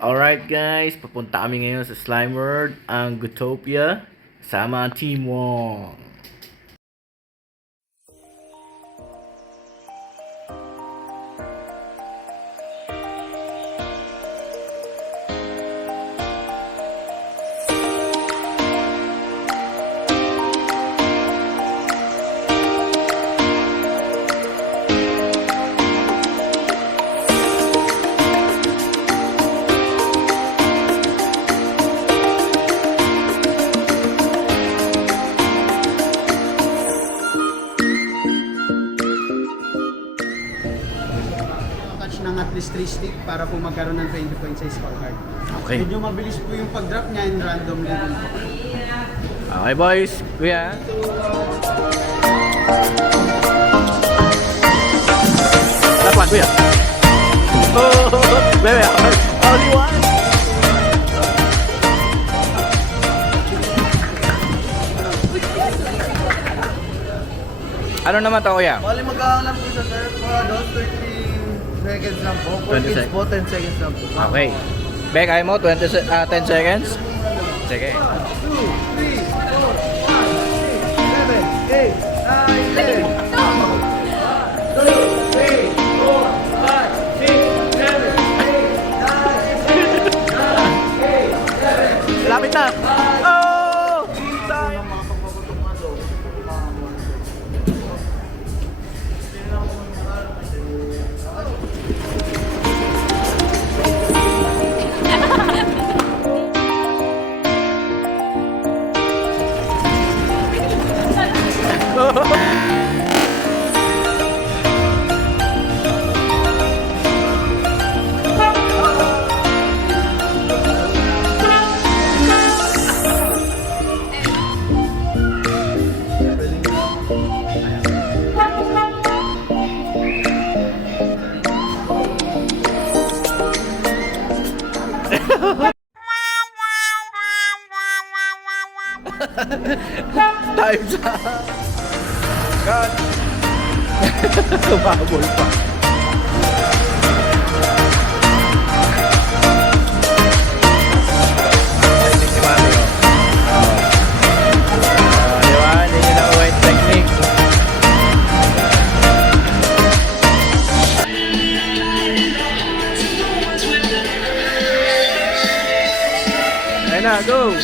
Alright guys, papunta kami ngayon sa Slime World, ang GOOTOPIA, sama ang Team Wong. Ng at least 3 stick para po magkaroon ng 20 points sa scorecard. Okay. Medyo mabilis po yung pag-drop niya in random level po. Okay boys, kuya. Lapan kuya. Oh, bebe, only one. Ano naman to kuya? Bali mag-aanap po sa sir, those 30 seconds lang po. 20 kids po, 10 seconds lang po. Okay. Be, kaya mo 10 seconds? Sige. 2, 3, 4, 5, 6, 7, 8, 9, 10. 2, 3, 4, 5, 6, 7, 8, 9, 10. Lapit na! Oh! Time's up! God! Tumabol pa. Si Mami, oh. Di ba? Hindi nyo na white technique. Ayun na, go!